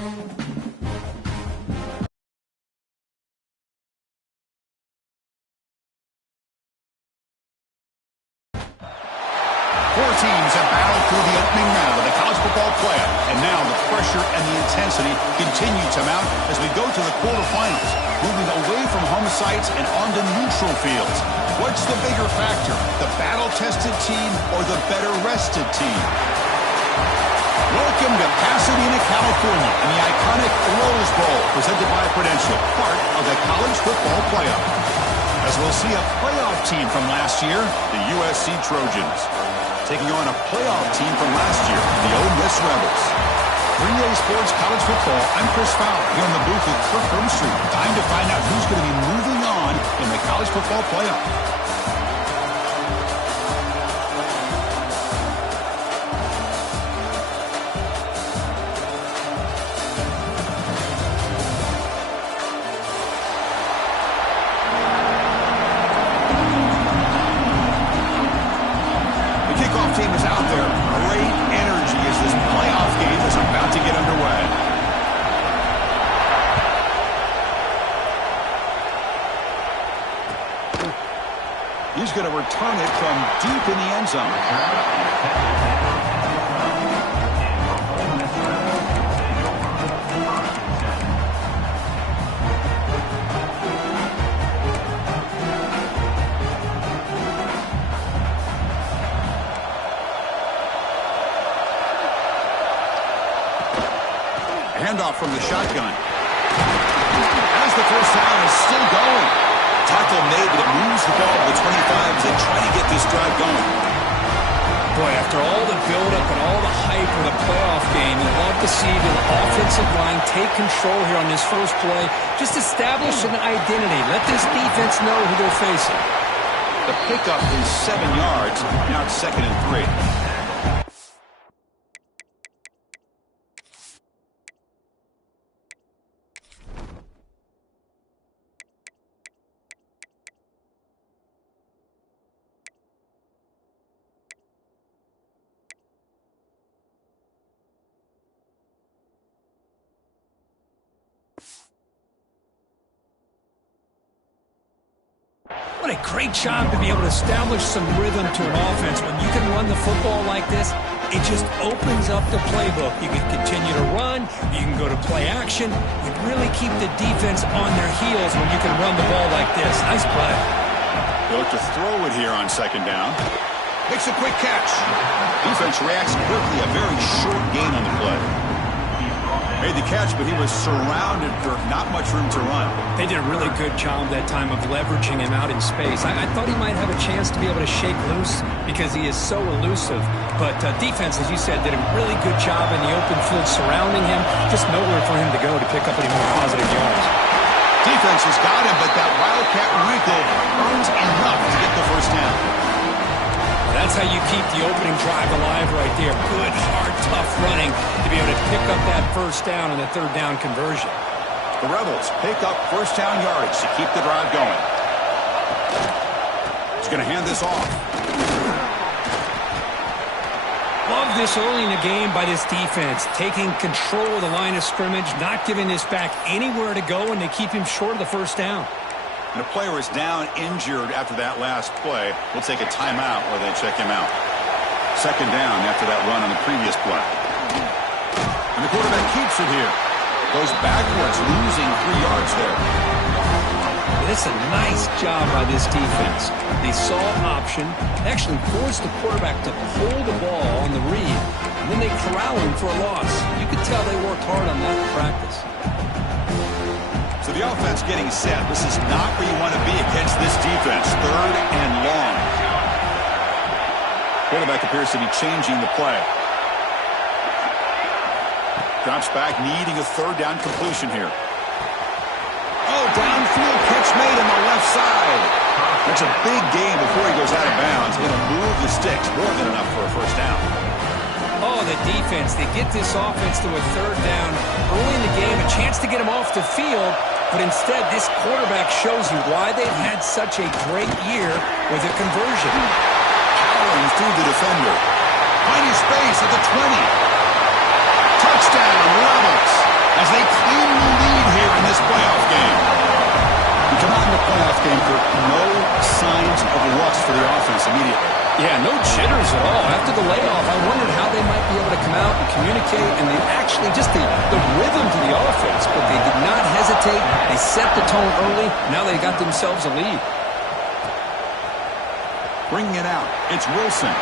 Four teams have battled through the opening round of the college football playoff, and now the pressure and the intensity continue to mount as we go to the quarterfinals, moving away from home sites and onto neutral fields. What's the bigger factor, the battle-tested team or the better-rested team? Welcome to Pasadena, California, and the iconic Rose Bowl, presented by Prudential, part of the college football playoff. As we'll see a playoff team from last year, the USC Trojans, taking on a playoff team from last year, the Ole Miss Rebels. 3A Sports College Football, I'm Chris Fowler, here in the booth with Kirk Overstreet. Time to find out who's going to be moving on in the college football playoff. Team is out there. Great energy as this playoff game is about to get underway. He's going to return it from deep in the end zone. Handoff from the shotgun. As the first down is still going. Tackle made, but it moves the ball to the 25 as they try to get this drive going. Boy, after all the buildup and all the hype of the playoff game, you'd love to see the offensive line take control here on this first play. Just establish an identity. Let this defense know who they're facing. The pickup is 7 yards. Now it's 2nd and 3. What a great job to be able to establish some rhythm to an offense. When you can run the football like this, it just opens up the playbook. You can continue to run. You can go to play action. You really keep the defense on their heels when you can run the ball like this. Nice play. They look to throw it here on 2nd down. Makes a quick catch. Defense reacts quickly. A very short gain on the play. Made the catch, but he was surrounded for not much room to run. They did a really good job that time of leveraging him out in space. I thought he might have a chance to be able to shake loose because he is so elusive. But defense, as you said, did a really good job in the open field surrounding him. Just nowhere for him to go to pick up any more positive yards. Defense has got him, but that Wildcat wrinkle earns enough to get the first down. That's how you keep the opening drive alive right there. Good, hard, tough running to be able to pick up that first down on the 3rd down conversion. The Rebels pick up first down yardage to keep the drive going. He's going to hand this off. Love this early in the game by this defense, taking control of the line of scrimmage, not giving this back anywhere to go, and they keep him short of the first down. And a player is down injured after that last play. We'll take a timeout where they check him out. 2nd down after that run on the previous play. And the quarterback keeps it here. Goes backwards, losing 3 yards there. This is a nice job by this defense. They saw option, actually forced the quarterback to pull the ball on the read, and then they corral him for a loss. You could tell they worked hard on that in practice. So the offense getting set. This is not where you want to be against this defense. 3rd and long. Quarterback appears to be changing the play. Drops back, needing a 3rd down completion here. Oh, downfield catch made on the left side. That's a big gain before he goes out of bounds. It'll move the sticks, more than enough for a first down. Oh, the defense. They get this offense to a 3rd down early in the game, a chance to get him off the field. But instead, this quarterback shows you why they've had such a great year with a conversion. Powering through the defender. Finding space at the 20. Touchdown, Rebels. communicate, and they actually just the rhythm to the offense. But they did not hesitate. They set the tone early. Now they got themselves a lead. Bringing it out. It's Wilson.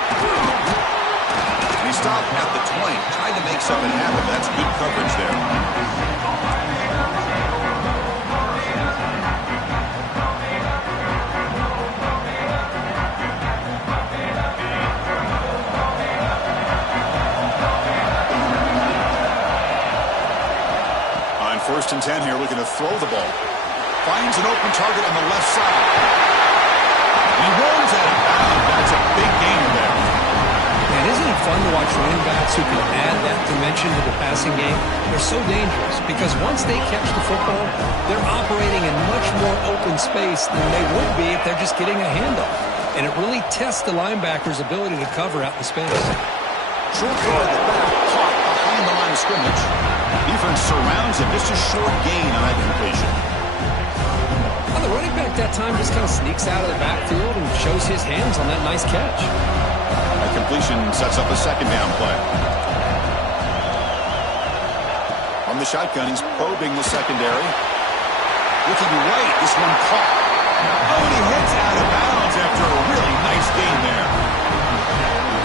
He stopped at the 20. Tried to make something happen. That's good coverage there. On 1st and 10 here, looking to throw the ball. Finds an open target on the left side. He rolls out of bounds. That's a big gainer there. And isn't it fun to watch running backs who can add that dimension to the passing game? They're so dangerous because once they catch the football, they're operating in much more open space than they would be if they're just getting a handoff. And it really tests the linebacker's ability to cover out in space. Short throw at the back, caught behind the line of scrimmage. Defense surrounds him. Just a short gain on that completion. Well, the running back that time just kind of sneaks out of the backfield and shows his hands on that nice catch. That completion sets up a 2nd down play. On the shotgun, he's probing the secondary. Looking right, this one caught. Oh, and he hits out of bounds after a really nice gain there.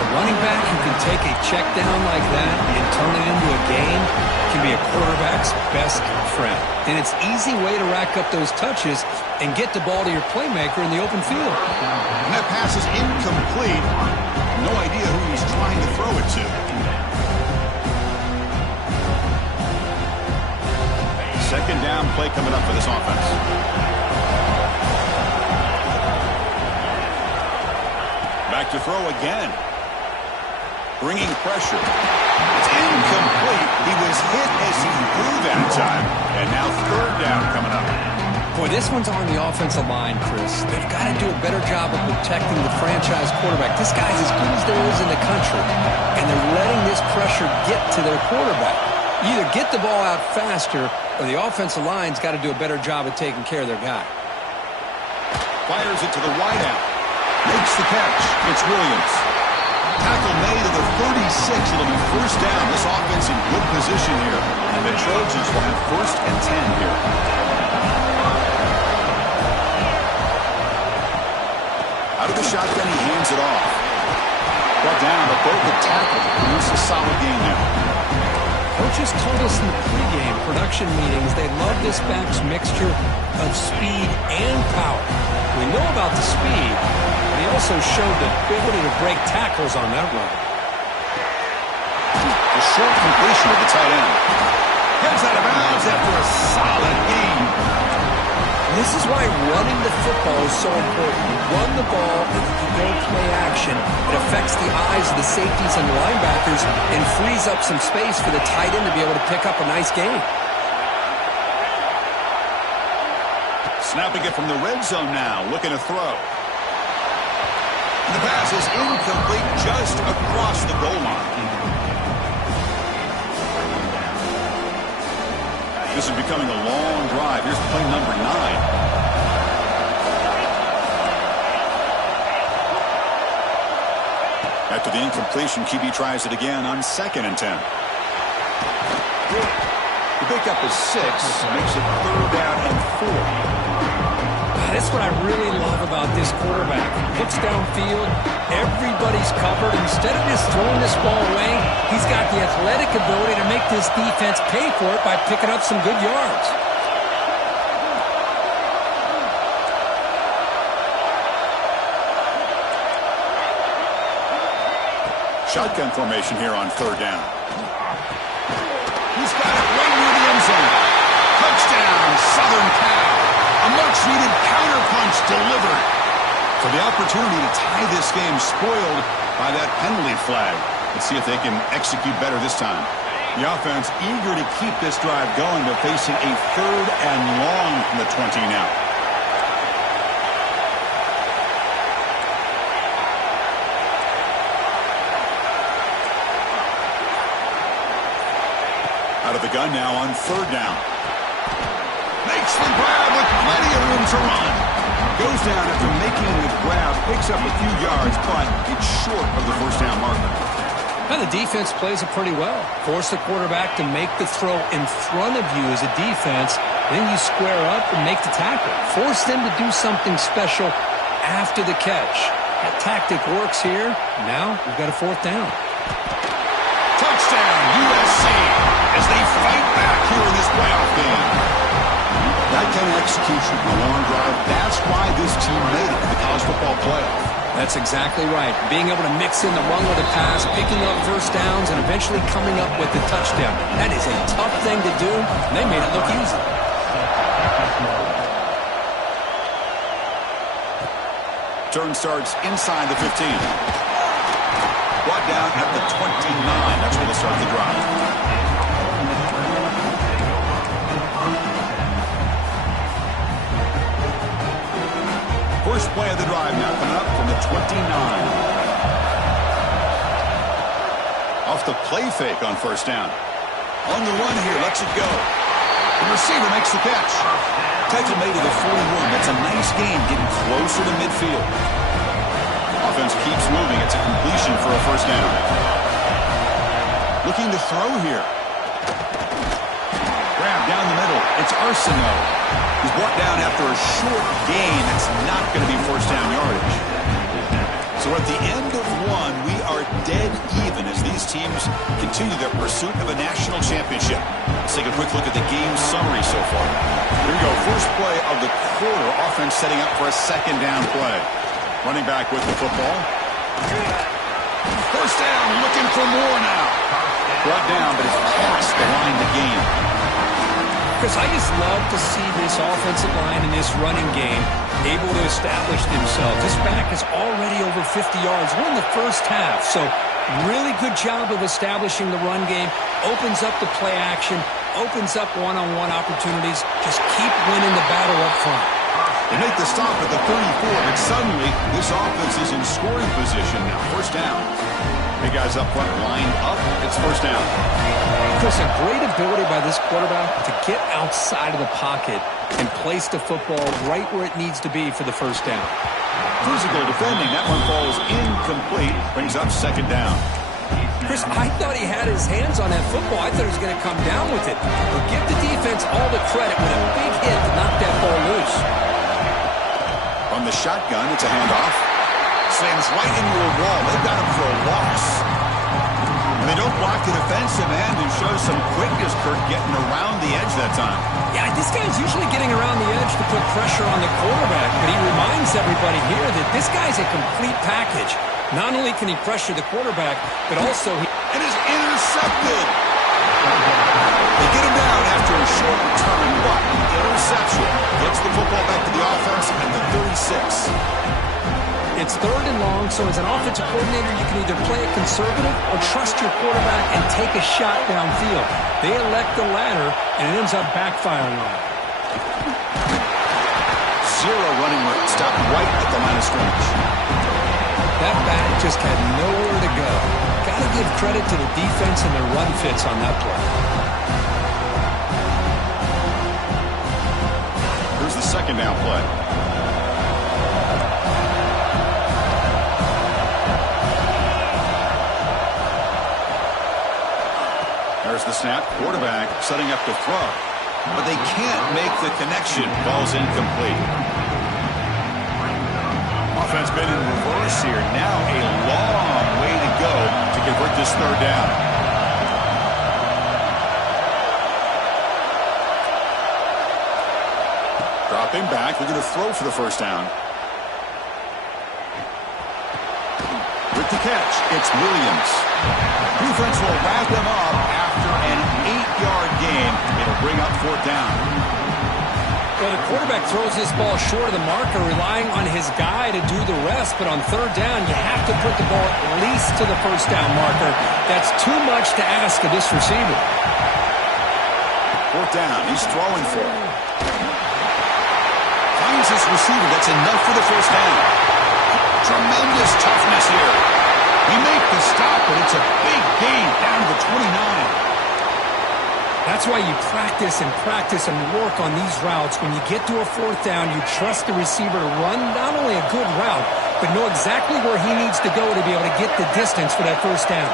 A running back who can take a check down like that and turn it into a gain can be a quarterback's best friend. And it's an easy way to rack up those touches and get the ball to your playmaker in the open field. And that pass is incomplete. No idea who he's trying to throw it to. 2nd down play coming up for this offense. Back to throw again. Bringing pressure. It's incomplete. He was hit as he threw that time. And now 3rd down coming up. Boy, this one's on the offensive line, Chris. They've got to do a better job of protecting the franchise quarterback. This guy's as good as there is in the country, and they're letting this pressure get to their quarterback. You either get the ball out faster, or the offensive line's got to do a better job of taking care of their guy. Fires it to the wideout. Makes the catch. It's Williams. Tackle made to the 36. It'll be 1st down. This offense in good position here. And the Trojans will have 1st and 10 here. Out of the shotgun, he hands it off. Brought down, but both the tackle produce a solid game there. Coaches told us in the pregame production meetings they love this back's mixture of speed and power. We know about the speed, but he also showed the ability to break tackles on that run. A short completion of the tight end. Gets out of bounds after a solid gain. This is why running the football is so important. You run the ball, if you can go play action, it affects the eyes of the safeties and the linebackers and frees up some space for the tight end to be able to pick up a nice gain. Snapping it from the red zone now, looking to throw. And the pass is incomplete just across the goal line. This is becoming a long drive. Here's play number 9. After the incompletion, QB tries it again on 2nd and 10. The pickup is 6, makes it 3rd down and 4. That's what I really love about this quarterback. Looks downfield, everybody's covered. Instead of just throwing this ball away, he's got the athletic ability to make this defense pay for it by picking up some good yards. Shotgun formation here on 3rd down. He's got it right near the end zone. Touchdown, Southern Cal. A much-needed counterpunch delivered. So the opportunity to tie this game spoiled by that penalty flag. Let's see if they can execute better this time. The offense eager to keep this drive going, but facing a 3rd and long from the 20 now. Out of the gun now on 3rd down. Makes the grab with plenty of room to run. Goes down after making the grab, picks up a few yards, but it's short of the 1st down marker. Well, the defense plays it pretty well. Force the quarterback to make the throw in front of you as a defense. Then you square up and make the tackle. Force them to do something special after the catch. That tactic works here. Now we've got a fourth down. Touchdown, USC, as they fight back here in this playoff game. That kind of execution, a long drive, that's why this team made it to the college football playoff. That's exactly right. Being able to mix in the run with the pass, picking up first downs, and eventually coming up with the touchdown. That is a tough thing to do, and they made it look easy. Turn starts inside the 15. Brought down at the 29. That's where they start the drive. First play of the drive now coming up from the 29. Off the play fake on first down. On the run here, lets it go. The receiver makes the catch. Takes it made to the 41. That's a nice game, getting closer to midfield. Offense keeps moving. It's a completion for a first down. Looking to throw here. Grab down the middle. It's Arsenault. He's brought down after a short gain. That's not going to be first down yardage. So at the end of one, we are dead even as these teams continue their pursuit of a national championship. Let's take a quick look at the game summary so far. Here we go. First play of the quarter. Offense setting up for a second down play. Running back with the football. First down, looking for more now. Brought down, but it's past the line to gain. Chris, I just love to see this offensive line in this running game able to establish themselves. This back is already over 50 yards. We're in the first half, so really good job of establishing the run game. Opens up the play action, opens up one-on-one opportunities. Just keep winning the battle up front. They make the stop at the 34, but suddenly this offense is in scoring position now. First down. Big guys up front lined up. It's first down. Chris, a great ability by this quarterback to get outside of the pocket and place the football right where it needs to be for the first down. Physical defending. That one falls incomplete. Brings up second down. Chris, I thought he had his hands on that football. I thought he was going to come down with it. But give the defense all the credit with a big hit to knock that ball loose. From the shotgun, it's a handoff. Slams right into a wall. They've got him for a loss. And they don't block the defensive end and show some quickness, Kirk, getting around the edge that time. Yeah, this guy's usually getting around the edge to put pressure on the quarterback, but he reminds everybody here that this guy's a complete package. Not only can he pressure the quarterback, but also he... It is intercepted. They get him down after a short return, but interception gets the football back to the offense at the 36. It's third and long, so as an offensive coordinator, you can either play it conservative or trust your quarterback and take a shot downfield. They elect the latter, and it ends up backfiring on them. Zero running room, stopped right at the line of scrimmage. That back just had nowhere to go. Got to give credit to the defense and their run fits on that play. Here's the second down play. There's the snap. Quarterback setting up to throw. But they can't make the connection. Ball's incomplete. Offense been in reverse here. Now a long way to go to convert this third down. Dropping back. They're going to throw for the first down. With the catch, it's Williams. Defense will wrap him up after an 8-yard gain. It'll bring up fourth down. Well, the quarterback throws this ball short of the marker, relying on his guy to do the rest. But on third down, you have to put the ball at least to the first down marker. That's too much to ask of this receiver. Fourth down. He's throwing for it. Finds this receiver. That's enough for the first down. Tremendous toughness here. He made the stop, but it's a big gain down to the 29. That's why you practice and work on these routes. When you get to a fourth down, you trust the receiver to run not only a good route, but know exactly where he needs to go to be able to get the distance for that first down.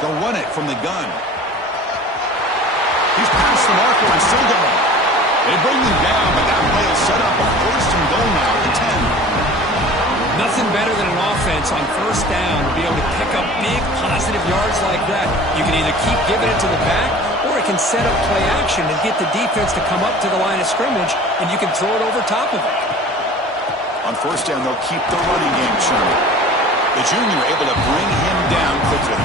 They'll run it from the gun. He's past the marker and still going. They bring him down, but that play will set up a first and goal now at the 10. Nothing better than an offense on first down to be able to pick up big positive yards like that. You can either keep giving it to the back, or it can set up play action and get the defense to come up to the line of scrimmage, and you can throw it over top of it. On first down, they'll keep the running game churning. The junior able to bring him down quickly.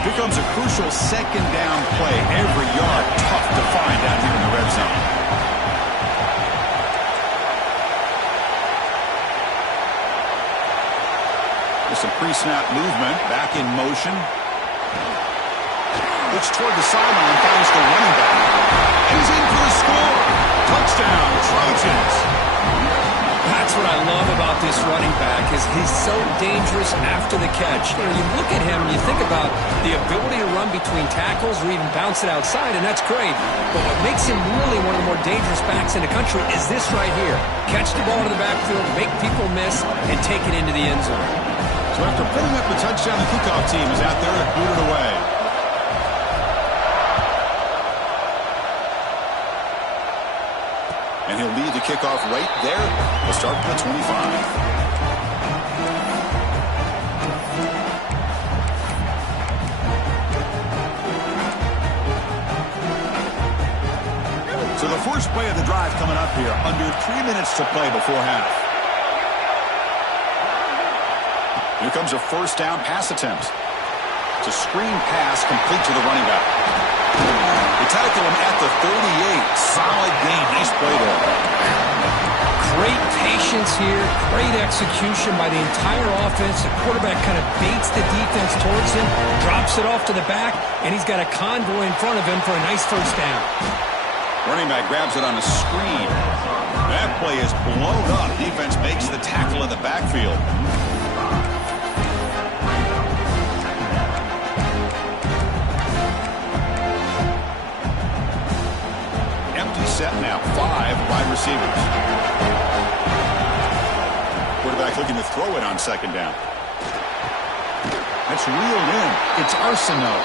Here comes a crucial second down play. Every yard tough to find out here in the red zone. With some pre-snap movement, back in motion. Looks toward the sideline, finds the running back. And he's in for the score. Touchdown, Trojans. That's what I love about this running back, is he's so dangerous after the catch. You know, you look at him and you think about the ability to run between tackles or even bounce it outside, and that's great. But what makes him really one of the more dangerous backs in the country is this right here. Catch the ball to the backfield, make people miss, and take it into the end zone. So after putting up the touchdown, the kickoff team is out there to boot it away. And he'll lead the kickoff right there. We'll start at the 25. So the first play of the drive coming up here. Under 3 minutes to play before half. Here comes a first down pass attempt. It's a screen pass complete to the running back. They tackle him at the 38. Solid gain. Nice play there. Great patience here. Great execution by the entire offense. The quarterback kind of baits the defense towards him, drops it off to the back, and he's got a convoy in front of him for a nice first down. Running back grabs it on a screen. That play is blown up. Defense makes the tackle in the backfield. Set now, 5 wide receivers. Quarterback looking to throw it on second down. That's reeled in. It's Arsenault.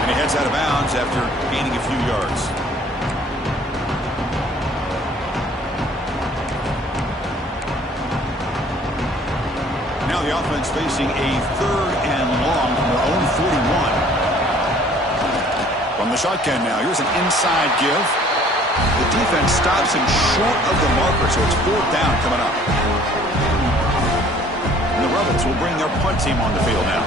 And he heads out of bounds after gaining a few yards. Now the offense facing a third and long from their own 41. From the shotgun now, here's an inside give. The defense stops him short of the marker, so it's fourth down coming up. And the Rebels will bring their punt team on the field now.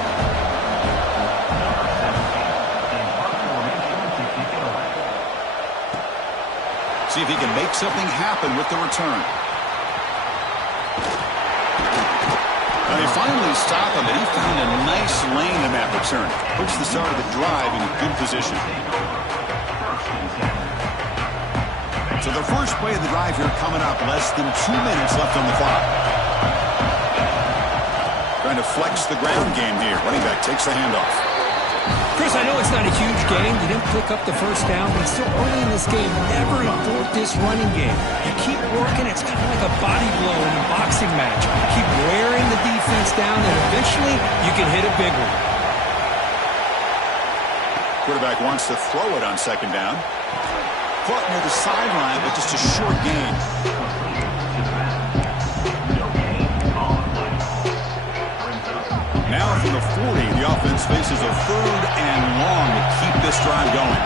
See if he can make something happen with the return. Now they finally stop him, and he found a nice lane in that return. Puts the start of the drive in good position. So the first play of the drive here coming up. Less than 2 minutes left on the clock. Trying to flex the ground game here. Running back takes the handoff. Chris, I know it's not a huge gain. You didn't pick up the first down, but it's still early in this game. Never abort this running game. You keep working. It's kind of like a body blow in a boxing match. Keep wearing the defense down, and eventually you can hit a big one. Quarterback wants to throw it on second down. Caught near the sideline, but just a short gain. Now from the 40, the offense faces a third and long to keep this drive going.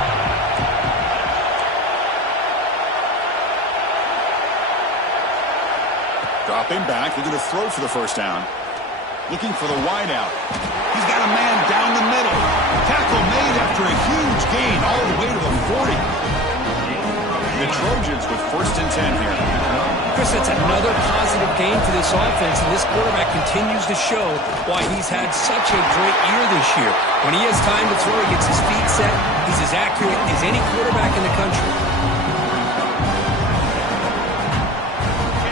Dropping back, looking to throw for the first down. Looking for the wideout. He's got a man down the middle. Tackle made after a huge gain all the way to the 40. The Trojans with first and 10 here. Chris, that's another positive gain for this offense, and this quarterback continues to show why he's had such a great year this year. When he has time to throw, he gets his feet set. He's as accurate as any quarterback in the country.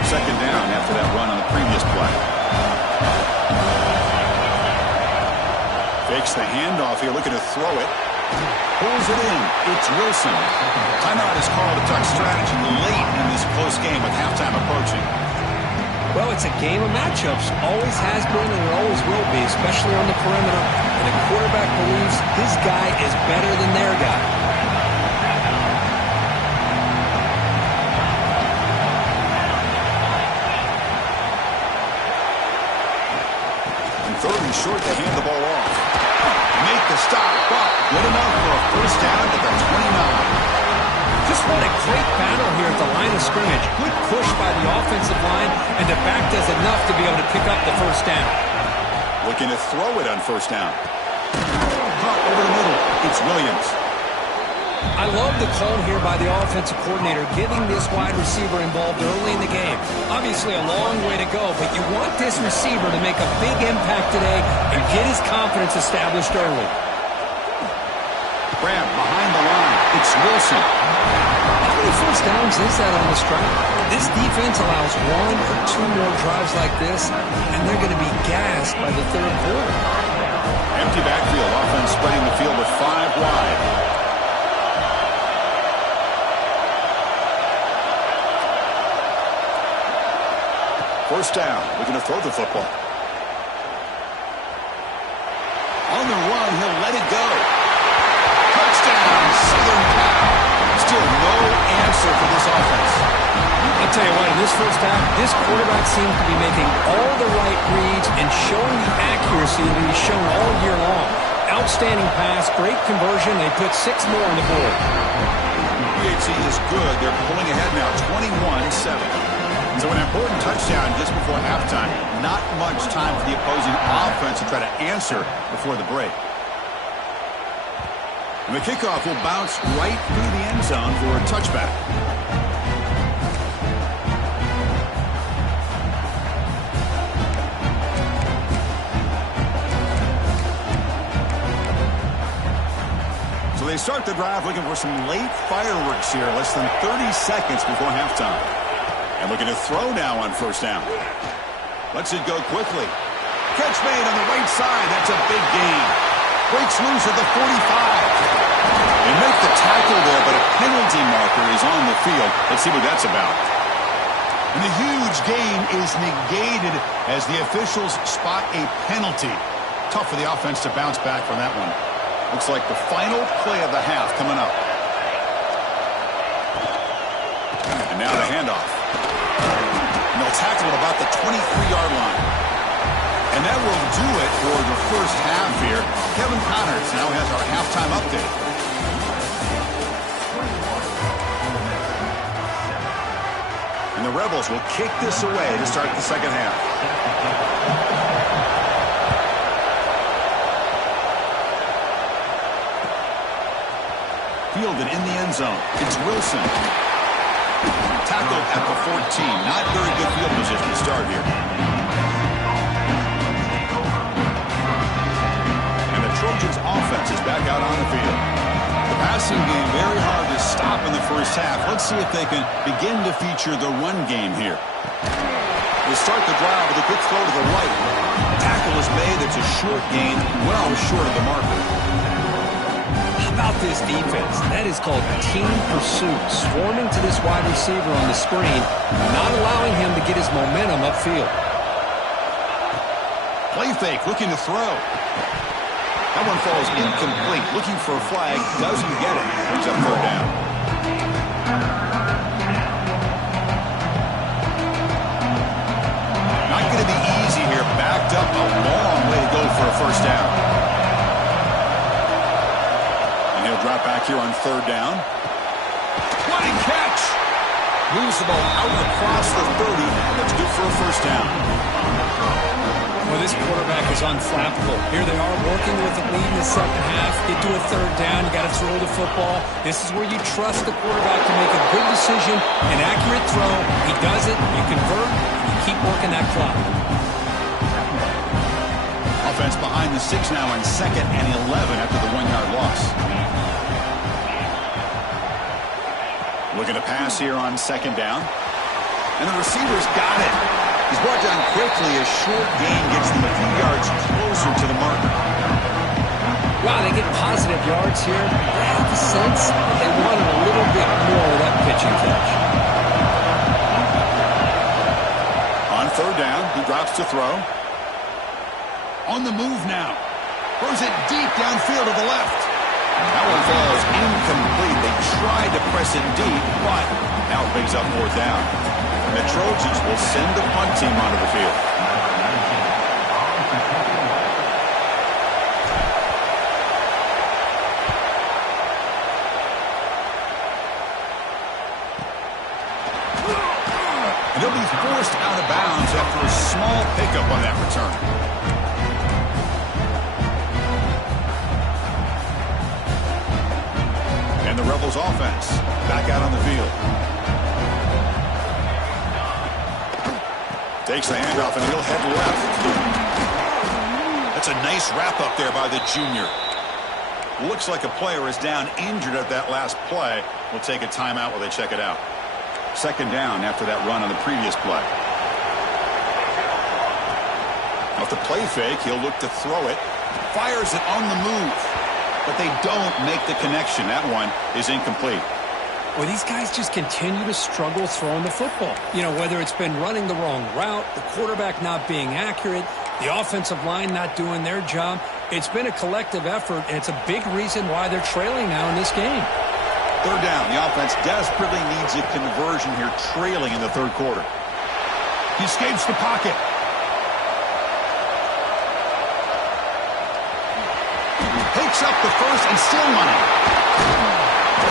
Second down after that run on the previous play. Fakes the handoff here, looking to throw it. Pulls it in. It's Wilson. Timeout is called to talk strategy late in this close game with halftime approaching. Well, it's a game of matchups. Always has been and it always will be, especially on the perimeter. And the quarterback believes his guy is better than their guy. And third and short to hand the ball off. Make the stop. Well, good enough for a first down at the 29. Just what a great battle here at the line of scrimmage. Good push by the offensive line, and the back does enough to be able to pick up the first down. Looking to throw it on first down. Caught over the middle. It's Williams. I love the call here by the offensive coordinator, getting this wide receiver involved early in the game. Obviously a long way to go, but you want this receiver to make a big impact today and get his confidence established early. Grab behind the line. It's Wilson. How many first downs is that on this drive? This defense allows 1 or 2 more drives like this, and they're going to be gassed by the third quarter. Empty backfield. Offense spreading the field with 5 wide. First down. Looking to throw the football. On the run, he'll let it go. Touchdown, Southern Cal. Still no answer for this offense. I'll tell you what, in this first half, this quarterback seems to be making all the right reads and showing the accuracy that he's shown all year long. Outstanding pass, great conversion. They put 6 more on the board. PHC is good. They're pulling ahead now, 21-7. So an important touchdown just before halftime. Not much time for the opposing offense to try to answer before the break. And the kickoff will bounce right through the end zone for a touchback. So they start the drive looking for some late fireworks here, less than 30 seconds before halftime. And looking to throw now on first down. Lets it go quickly. Catch made on the right side. That's a big gain. Breaks loose at the 45. They make the tackle there, but a penalty marker is on the field. Let's see what that's about. And the huge gain is negated as the officials spot a penalty. Tough for the offense to bounce back from that one. Looks like the final play of the half coming up. And now the handoff. And they'll tackle at about the 23-yard line. And that will do it for the first half here. Kevin Connors now has our halftime update. And the Rebels will kick this away to start the second half. Fielded in the end zone. It's Wilson. Tackled at the 14. Not very good field position to start here. And the Trojans offense is back out on the field. The passing game very hard to stop in the first half. Let's see if they can begin to feature the run game here. They start the drive with a quick throw to the right. Tackle is made. It's a short gain, well short of the marker. How about this defense? That is called team pursuit. Swarming to this wide receiver on the screen, not allowing him to get his momentum upfield. Play fake, looking to throw. That one falls incomplete. Looking for a flag, doesn't get it. Brings up third down. Not going to be easy here. Backed up a long way to go for a first down. Drop back here on third down. Running catch. Moves the ball out across the 30. That's good for a first down. Well, this quarterback is unflappable. Here they are working with the lead in the second half. Get to a third down. You got to throw the football. This is where you trust the quarterback to make a good decision, an accurate throw. He does it. You convert. You keep working that clock. Offense behind the 6 now in 2nd and 11 after the 1-yard loss. Looking to pass here on 2nd down. And the receiver's got it. He's brought down quickly. A short gain gets them a few yards closer to the marker. Wow, they get positive yards here. I have the sense they wanted a little bit more of that pitching catch. On 3rd drops to throw. On the move now. Throws it deep downfield to the left. That one falls incomplete. They tried to press it deep, but now it brings up 4th down. And the Trojans will send the punt team onto the field. And he'll be forced out of bounds after a small pickup on that return. And the Rebels offense back out on the field. Takes the handoff and he'll head left. That's a nice wrap up there by the junior. Looks like a player is down injured at that last play. We'll take a timeout while they check it out. 2nd down after that run on the previous play. Off the play fake, he'll look to throw it. Fires it on the move. But they don't make the connection. That one is incomplete. Well, these guys just continue to struggle throwing the football. You know, whether it's been running the wrong route, the quarterback not being accurate, the offensive line not doing their job. It's been a collective effort, and it's a big reason why they're trailing now in this game. 3rd down. The offense desperately needs a conversion here, trailing in the 3rd quarter. He escapes the pocket. Takes up the first and still running.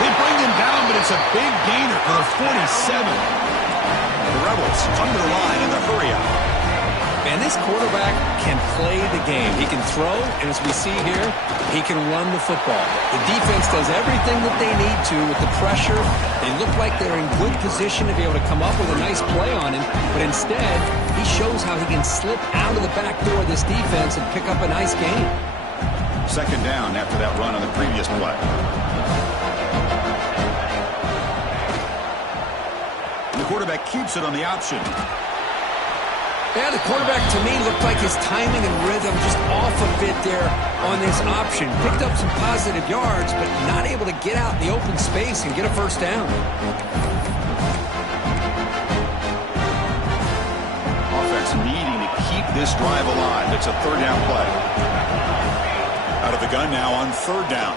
They bring him down, but it's a big gainer for the 47. The Rebels come to the line in the hurry up. Man, this quarterback can play the game. He can throw, and as we see here, he can run the football. The defense does everything that they need to with the pressure. They look like they're in good position to be able to come up with a nice play on him, but instead, he shows how he can slip out of the back door of this defense and pick up a nice gain. 2nd down after that run on the previous play. The quarterback keeps it on the option. Yeah, the quarterback to me looked like his timing and rhythm just off a bit there on this option. Picked up some positive yards, but not able to get out in the open space and get a 1st down. Offense needing to keep this drive alive. It's a 3rd down play. Out of the gun now on 3rd down.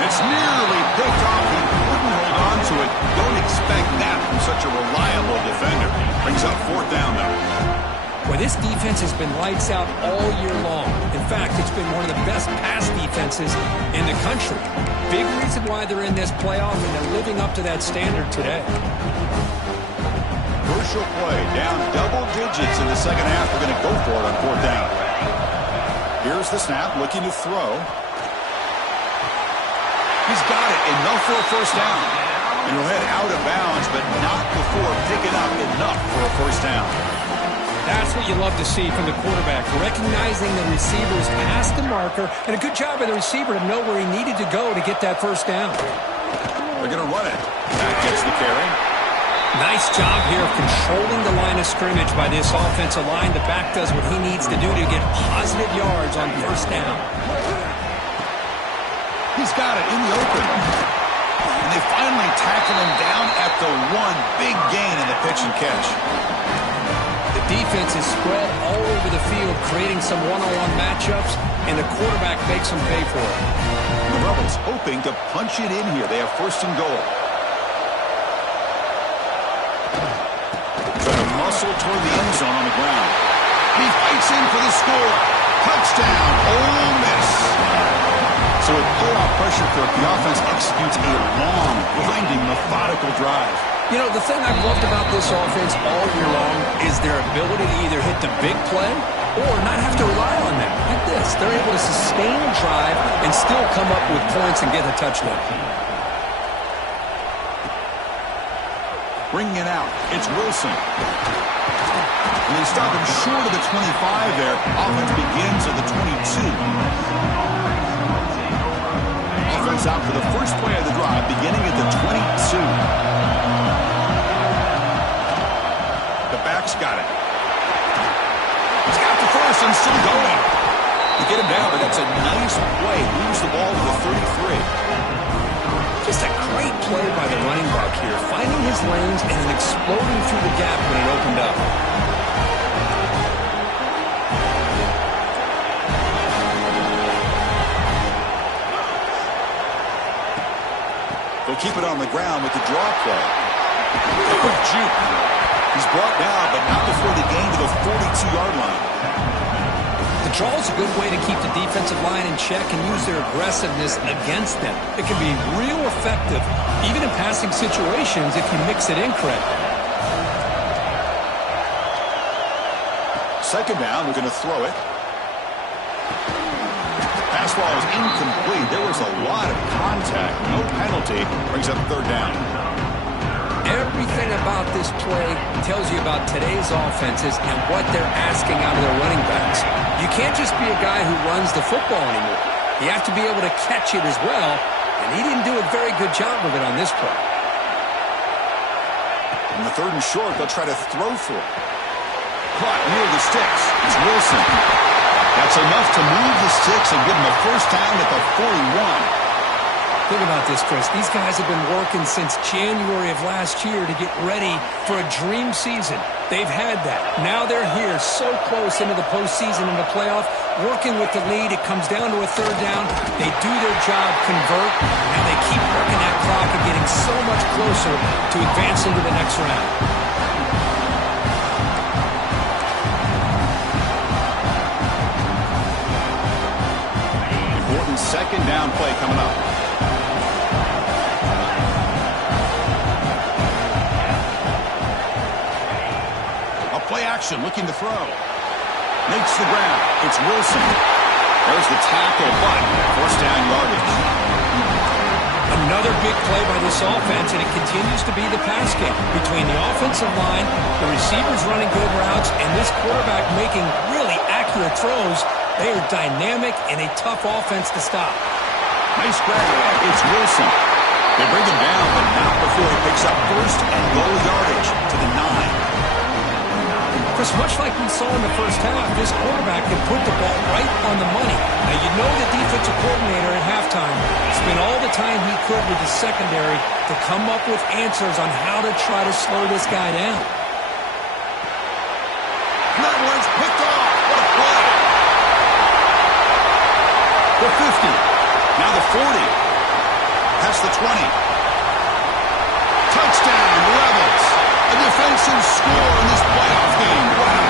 It's nearly picked off. He couldn't hold on to it. Don't expect that from such a reliable defender. Brings up 4th down, though. Well, this defense has been lights out all year long. In fact, it's been one of the best pass defenses in the country. Big reason why they're in this playoff, and they're living up to that standard today. Crucial play. Down double digits in the 2nd half. They're going to go for it on 4th down. Here's the snap, looking to throw. He's got it, enough for a 1st down. And he'll head out of bounds, but not before picking up enough for a 1st down. That's what you love to see from the quarterback, recognizing the receiver's past the marker, and a good job by the receiver to know where he needed to go to get that 1st down. They're going to run it. That gets the carry. Nice job here of controlling the line of scrimmage by this offensive line. The back does what he needs to do to get positive yards on 1st down. He's got it in the open. And they finally tackle him down at the 1. Big gain in the pitch and catch. The defense is spread all over the field, creating some one-on-one matchups, and the quarterback makes them pay for it. The Rebels hoping to punch it in here. They have 1st and goal. Trying to muscle toward the end zone on the ground. And he fights in for the score. Touchdown, Ole Miss. So with playoff pressure for the offense executes a long, winding, methodical drive. You know, the thing I've loved about this offense all year long is their ability to either hit the big play or not have to rely on that. Like this, they're able to sustain a drive and still come up with points and get a touchdown. Bringing it out, it's Wilson. And they stop him short of the 25 there. Offense begins at the 22. Offense out for the first play of the drive, beginning at the 22. The back's got it. He's got the first and still going. You get him down, but it's a nice play. Moves the ball to the 33. Just a great play by the running back here, finding his lanes and then exploding through the gap when it opened up. keep it on the ground with the draw play. Quick juke. He's brought down, but not before the gain to the 42-yard line. The draw is a good way to keep the defensive line in check and use their aggressiveness against them. It can be real effective, even in passing situations, if you mix it in correctly. Second down, we're going to throw it. Pass ball is incomplete. There was a lot of contact. No penalty. Brings up third down. Everything about this play tells you about today's offenses and what they're asking out of their running backs. You can't just be a guy who runs the football anymore. You have to be able to catch it as well, and he didn't do a very good job of it on this play. On the third and short, they'll try to throw for it. Caught near the sticks. It's Wilson. That's enough to move the sticks and give him a first down at the 41. Think about this, Chris. These guys have been working since January of last year to get ready for a dream season. They've had that. Now they're here so close into the postseason and the playoff, working with the lead. It comes down to a third down. They do their job, convert. Now they keep working that clock and getting so much closer to advancing to the next round. Important second down play coming up. Play action, looking to throw. Makes the ground. It's Wilson. There's the tackle, but first down yardage. Another big play by this offense, and it continues to be the pass game. Between the offensive line, the receivers running good routes, and this quarterback making really accurate throws, they are dynamic and a tough offense to stop. Nice grab. It's Wilson. They bring him down, but not before he picks up first and goal yardage to the 9. Chris, much like we saw in the first half, this quarterback can put the ball right on the money. Now, you know the defensive coordinator at halftime spent all the time he could with the secondary to come up with answers on how to try to slow this guy down. That one's picked off. What a play. The 50. Now the 40. Past the 20. Touchdown, Rebels. A defensive score in this playoff game. Wow.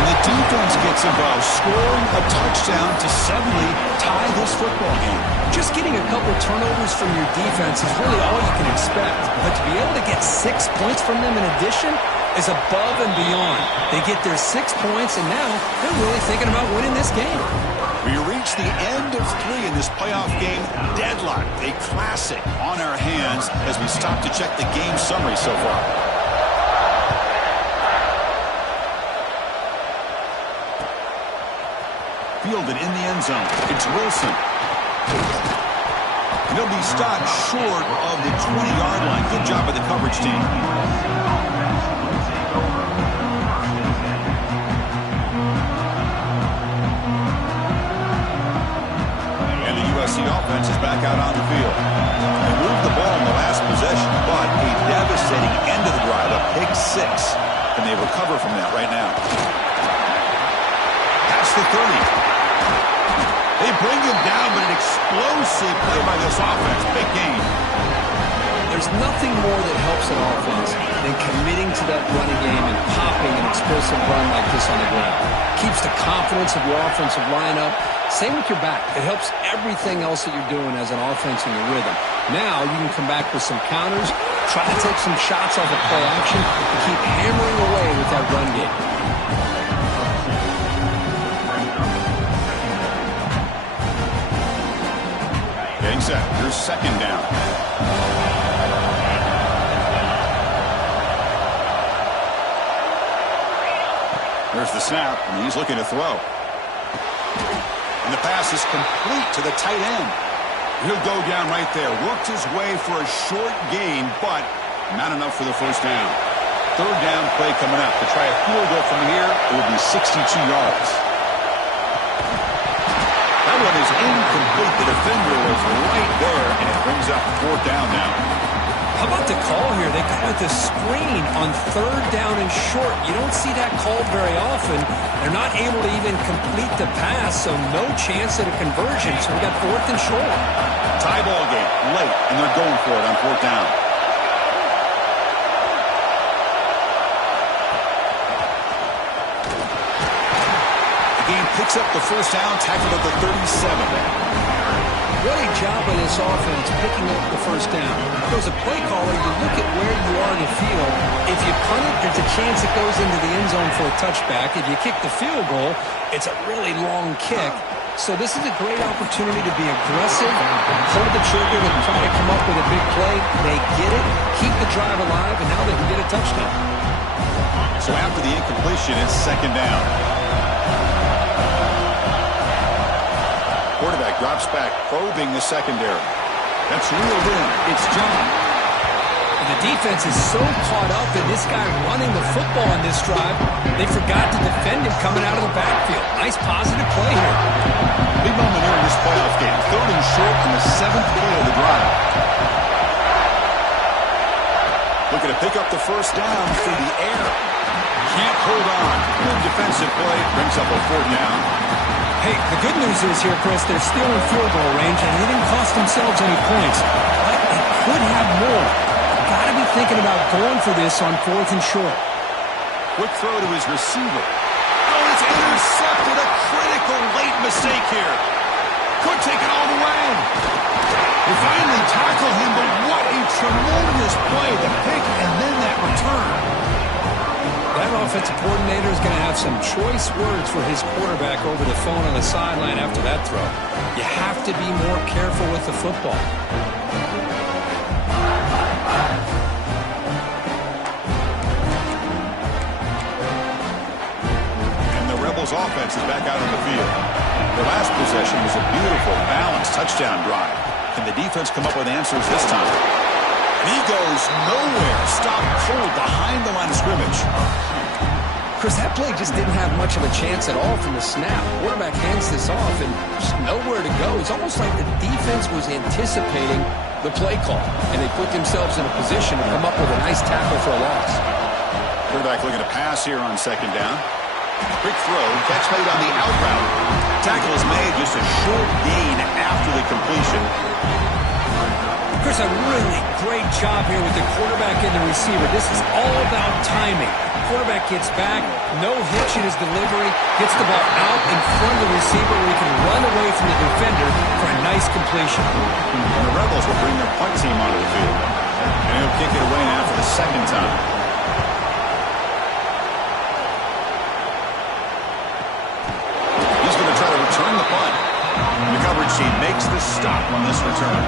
And the defense gets involved, scoring a touchdown to suddenly tie this football game. Just getting a couple turnovers from your defense is really all you can expect. But to be able to get 6 points from them in addition is above and beyond. They get their 6 points, and now they're really thinking about winning this game. We reach the end of 3 in this playoff game. Deadlock, a classic on our hands as we stop to check the game summary so far. Fielded in the end zone. It's Wilson. And he'll be stopped short of the 20-yard line. Good job by the coverage team. The offense is back out on the field. They moved the ball in the last possession, but a devastating end of the drive, a pick 6. Can they recover from that right now? Past the 30. They bring him down, but an explosive play by this offense. Big game. There's nothing more that helps an offense than committing to that running game and popping an explosive run like this on the ground. Keeps the confidence of your offensive lineup. Same with your back. It helps everything else that you're doing as an offense in your rhythm. Now you can come back with some counters, try to take some shots off of play action, and keep hammering away with that run game. Getting set. Here's second down. There's the snap, and he's looking to throw. And the pass is complete to the tight end. He'll go down right there. Worked his way for a short gain, but not enough for the first down. Third down play coming up. To try a field goal from here, it will be 62 yards. That one is incomplete. The defender was right there, and it brings up fourth down now. How about the call here? They call it the screen on third down and short. You don't see that called very often. They're not able to even complete the pass, so no chance at a conversion. So we got fourth and short. Tie ball game late, and they're going for it on 4th down. The game picks up the 1st down, tackled at the 37. Great job by this offense picking up the 1st down. As a play caller, you look at where you are in the field. If you punt it, there's a chance it goes into the end zone for a touchback. If you kick the field goal, it's a really long kick. So this is a great opportunity to be aggressive, pull the trigger, and try to come up with a big play. They get it, keep the drive alive, and now they can get a touchdown. So after the incompletion, it's 2nd down. Quarterback drops back, probing the secondary. That's reeled in. It's John. And the defense is so caught up in this guy running the football on this drive, they forgot to defend him coming out of the backfield. Nice positive play here. Big moment here in this playoff game. 3rd and short on the 7th play of the drive. Looking to pick up the 1st down through the air. Can't hold on. Good defensive play. Brings up a 4th down. Hey, the good news is here, Chris, they're still in field goal range, and they didn't cost themselves any points. But they could have more. Got to be thinking about going for this on 4th and short. Quick throw to his receiver. Oh, it's intercepted. A critical late mistake here. Could take it all the way. They finally tackle him, but what a tremendous play. The pick and then that return. That offensive coordinator is going to have some choice words for his quarterback over the phone on the sideline after that throw. You have to be more careful with the football. And the Rebels offense is back out on the field. Their last possession was a beautiful, balanced touchdown drive. Can the defense come up with answers this time? He goes nowhere. Stopped cold behind the line of scrimmage. Chris, that play just didn't have much of a chance at all from the snap. Quarterback hands this off and just nowhere to go. It's almost like the defense was anticipating the play call, and they put themselves in a position to come up with a nice tackle for a loss. Quarterback looking to pass here on 2nd down. Quick throw. Catch made on the out route. Tackle is made, just a short gain after the completion. Chris, a really great job here with the quarterback and the receiver. This is all about timing. Quarterback gets back, no hitch in his delivery, gets the ball out in front of the receiver where he can run away from the defender for a nice completion. And the Rebels will bring their punt team onto the field. And he'll kick it away now for the 2nd time. He's going to try to return the punt. The coverage team makes the stop on this return.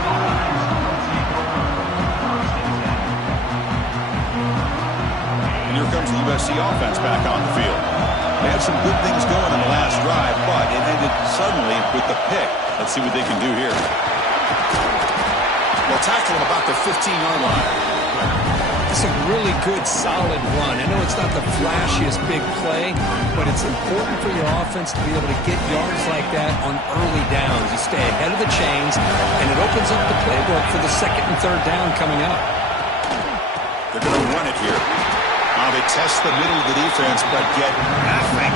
Here comes the USC offense back on the field. They had some good things going on the last drive, but it ended suddenly with the pick. Let's see what they can do here. They'll tackle him about the 15-yard line. It's a really good, solid run. I know it's not the flashiest big play, but it's important for your offense to be able to get yards like that on early downs. You stay ahead of the chains, and it opens up the playbook for the 2nd and 3rd down coming up. They're going to run it here. They test the middle of the defense, but get nothing.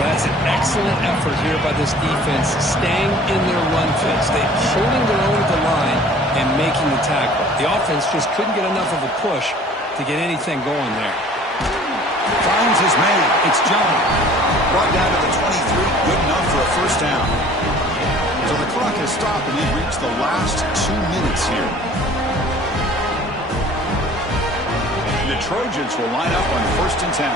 That's an excellent effort here by this defense, staying in their run fence. They're holding their own at the line and making the tackle. The offense just couldn't get enough of a push to get anything going there. Finds his man. It's John. Brought down to the 23. Good enough for a 1st down. So the clock has stopped, and we've reached the last 2 minutes here. The Trojans will line up on 1st and 10.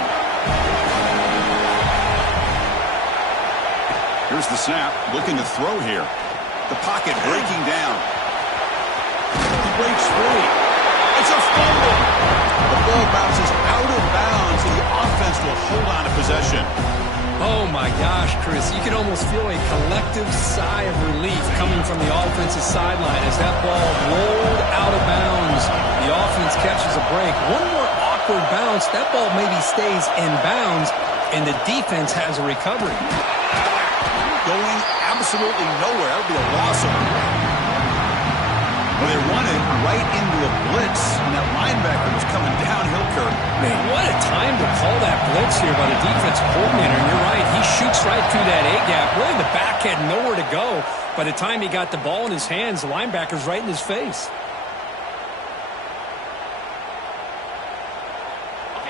Here's the snap. Looking to throw here. The pocket breaking down. He breaks free. It's a fumble. The ball bounces out of bounds, and the offense will hold on to possession. Oh, my gosh, Chris. You can almost feel a collective sigh of relief coming from the offensive sideline as that ball rolled out of bounds. The offense catches a break. One more awkward bounce. That ball maybe stays in bounds, and the defense has a recovery. Going absolutely nowhere. It'll be a loss of Well, they run it right into a blitz, and that linebacker was coming downhill, Kirk. Man, what a time to call that blitz here by the defense coordinator. And you're right, he shoots right through that A-gap. Really, the back had nowhere to go. By the time he got the ball in his hands, the linebacker's right in his face.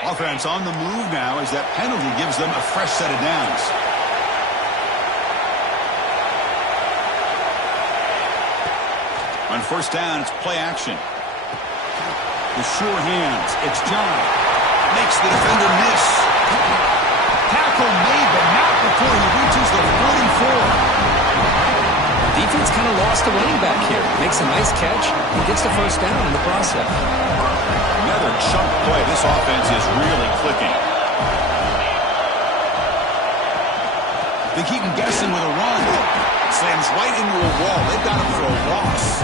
Offense on the move now as that penalty gives them a fresh set of downs. On first down, it's play action. With sure hands, it's John. Makes the defender miss. Tackle made, but not before he reaches the 44. Defense kind of lost a running back here. Makes a nice catch and gets the first down in the process. Another chunk play. This offense is really clicking. They keep him guessing with a run. Slams right into a wall. They've got him for a loss.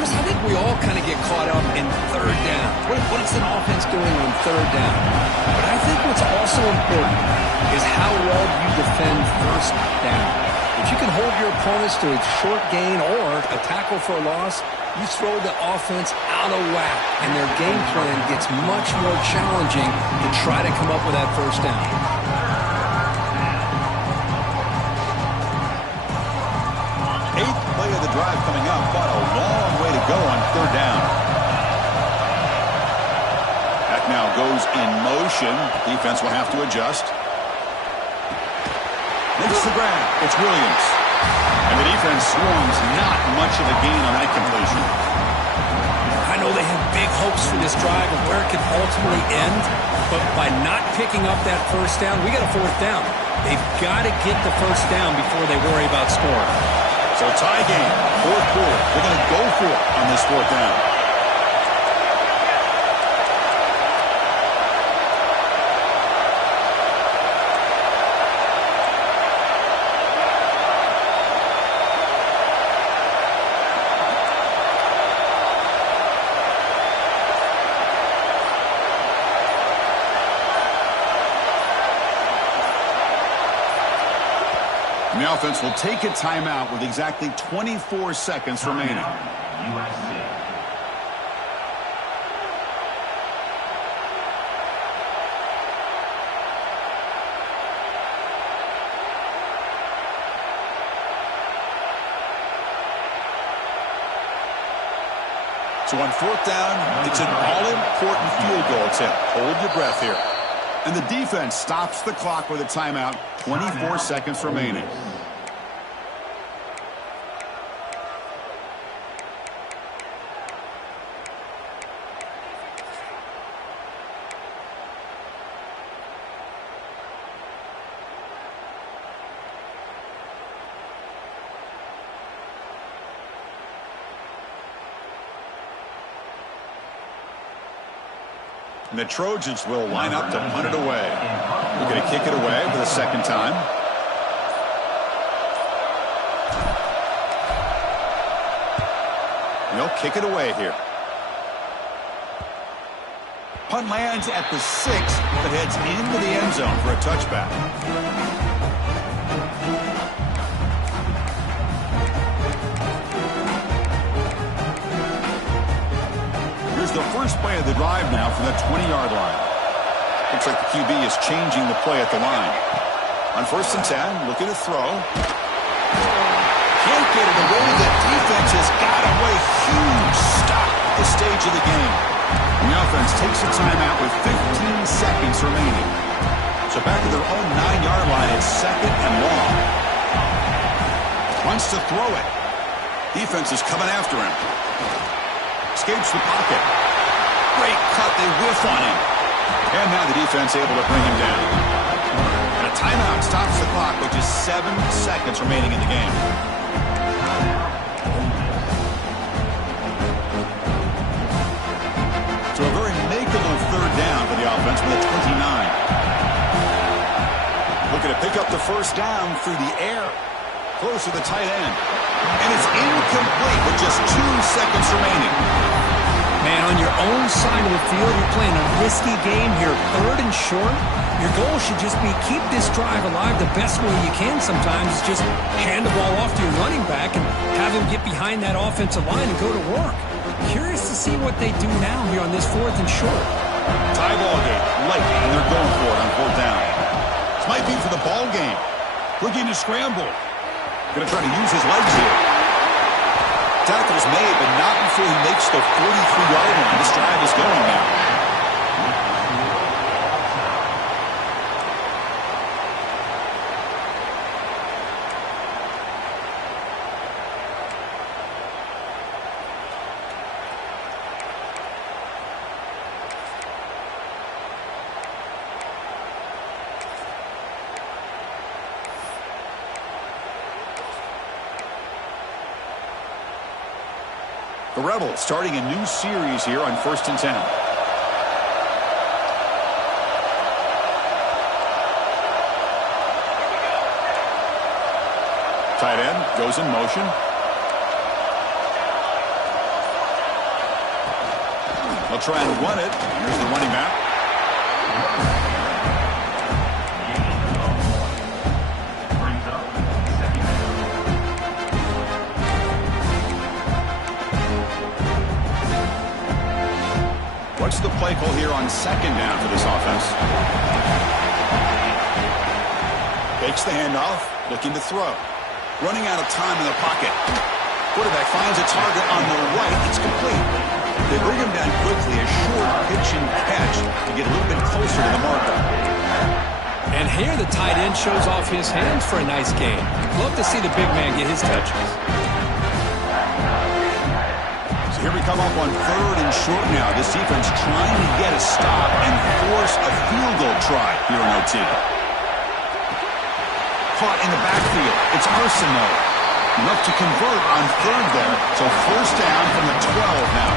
Chris, I think we all kind of get caught up in third down. What is an offense doing on third down? But I think what's also important is how well you defend first down. If you can hold your opponents to a short gain or a tackle for a loss, you throw the offense out of whack, and their game plan gets much more challenging to try to come up with that first down. Eighth play of the drive coming up, but a long way to go on third down. That now goes in motion. Defense will have to adjust. Makes the grab. It's Williams. And the defense swarms not much of a gain on that completion. I know they have big hopes for this drive and where it can ultimately end, but by not picking up that first down, we got a fourth down. They've got to get the first down before they worry about scoring. So tie game, fourth quarter. They're going to go for it on this fourth down. And the offense will take a timeout with exactly 24 seconds remaining. So on fourth down, it's an all-important field goal attempt. Hold your breath here. And the defense stops the clock with a timeout. 24 seconds remaining. And the Trojans will line up to punt it away. We're going to kick it away for the second time. They'll kick it away here. Punt lands at the 6, but heads into the end zone for a touchback. Here's the first play of the drive now from the 20-yard line. Looks like the QB is changing the play at the line. On first and 10, looking to throw. Can't get it away. The defense has got away. Huge stop at this stage of the game. The offense takes a timeout with 15 seconds remaining. So back to their own 9-yard line, it's second and long. Wants to throw it. Defense is coming after him. Escapes the pocket. Great cut. They whiff on him. And now the defense able to bring him down. And a timeout stops the clock with just 7 seconds remaining in the game. So a very makeable third down for the offense with a 29. Looking to pick up the first down through the air. Close to the tight end. And it's incomplete with just 2 seconds remaining. Man, on your own side of the field, you're playing a risky game here. Third and short. Your goal should just be keep this drive alive the best way you can sometimes. Just hand the ball off to your running back and have him get behind that offensive line and go to work. Curious to see what they do now here on this 4th and short. Tie ball game, late, and they're going for it on 4th down. This might be for the ball game. Looking to scramble. Going to try to use his legs here. Tackle's made, but not before he makes the 43-yard line. This drive is going now. The Rebels starting a new series here on 1st and 10. Tight end goes in motion. They'll try and run it. Here's the running back. What's the play call here on 2nd down for this offense? Takes the handoff, looking to throw. Running out of time in the pocket. Quarterback finds a target on the right. It's complete. They bring him down quickly, a short pitch and catch to get a little bit closer to the marker. And here the tight end shows off his hands for a nice gain. Love to see the big man get his touches. Here we come up on 3rd and short now. This defense trying to get a stop and force a field goal try here in OT. Caught in the backfield. It's Arsenault. Enough to convert on 3rd there. So 1st down from the 12 now.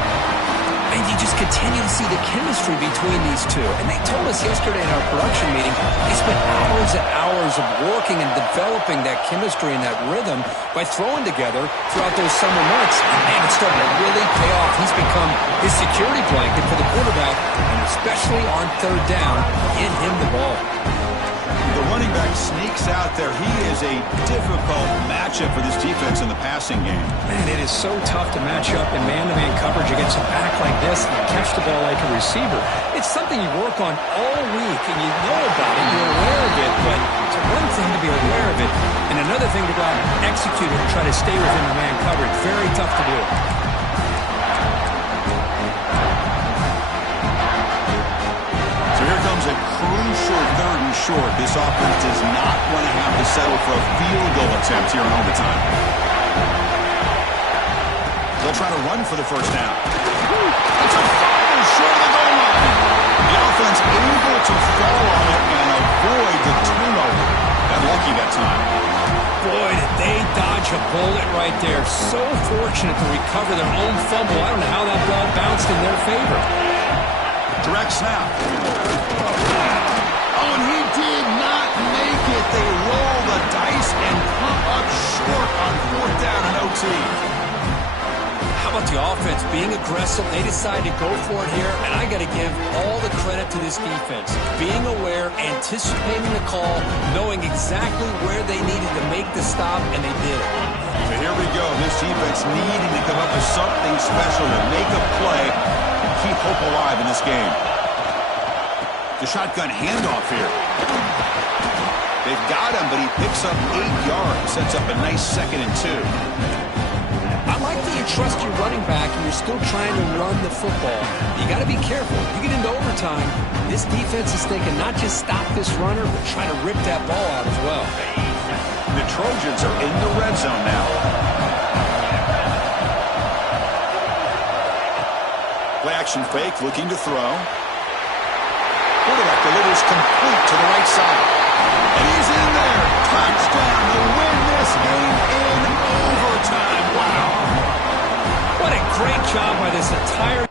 And you just continue to see the chemistry between these two. And they told us yesterday in our production meeting, they spent hours and hours of working and developing that chemistry and that rhythm by throwing together throughout those summer months. And man, it's starting to really pay off. He's become his security blanket for the quarterback, and especially on 3rd down, get him the ball. The running back sneaks out there. He is a difficult matchup for this defense in the passing game. Man, it is so tough to match up in man-to-man coverage against a back like this and catch the ball like a receiver. It's something you work on all week, and you know about it, you're aware of it, but it's one thing to be aware of it, and another thing to go out and execute it and try to stay within the man coverage. Very tough to do. Here comes a crucial 3rd and short. This offense does not want to have to settle for a field goal attempt here in overtime. They'll try to run for the 1st down. It's a fire short of the goal line. The offense able to fall on it and avoid the turnover. Got lucky that time. Boy, did they dodge a bullet right there. So fortunate to recover their own fumble. I don't know how that ball bounced in their favor. Direct snap. Oh, and he did not make it. They roll the dice and come up short on 4th down and OT. How about the offense being aggressive? They decide to go for it here, and I got to give all the credit to this defense. Being aware, anticipating the call, knowing exactly where they needed to make the stop, and they did it. So here we go. This defense needing to come up with something special to make a play and keep hope alive in this game. The shotgun handoff here. They've got him, but he picks up 8 yards. Sets up a nice 2nd and 2. I like that you trust your running back and you're still trying to run the football. You got to be careful. You get into overtime, this defense is thinking not just stop this runner, but try to rip that ball out as well. The Trojans are in the red zone now. Play action fake, looking to throw. Quarterback delivers complete to the right side. And he's in there. Touchdown to win this game in overtime. Wow. What a great job by this entire